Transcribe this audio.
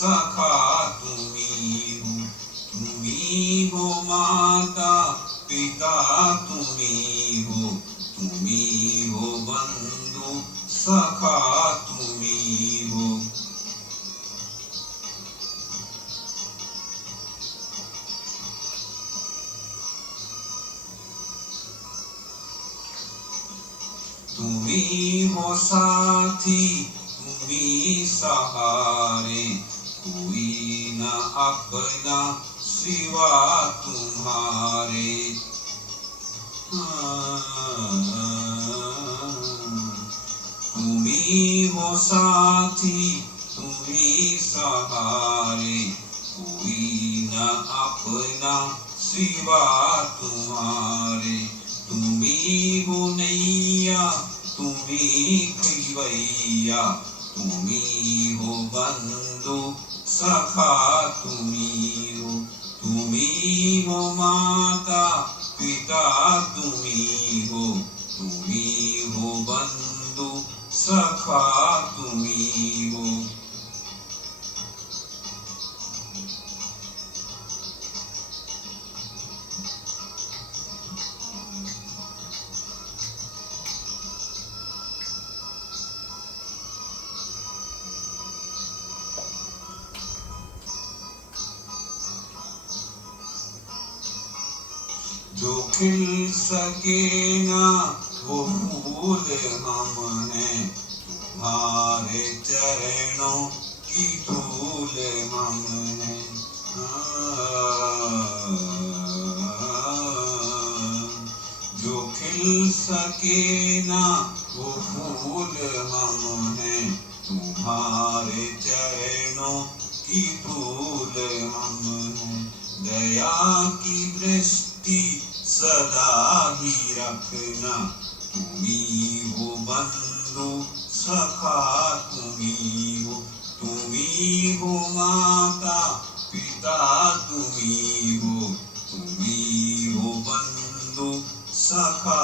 सखा तुम्ही हो माता पिता तुम्ही हो बंधु सखा तुम्ही हो. तुम्ही हो साथी तुम्ही सहारे, कोई न अपना सिवा तुम्हारे. तुम्ही हो साथी तुम्ही सहारे, कोई न अपना सिवा तुम्हारे. तुम्ही हो नैया तुम्ही खैवैया, तुम्ही हो बंधु सखा तुम्ही हो माता पिता तुम्ही हो बंधु सखा तुम्ही हो. जो खिल सके ना वो फूल हम हैं, तुम्हारे चरणों की धूल हम हैं. जो खिल सके ना वो फूल हम हैं, तुम्हारे चरणों की धूल हम हैं. दया की दृष्टि सदा ही रखना, तुम्ही हो बंधु सखा तुम्ही हो माता पिता तुम्ही हो बंधु सखा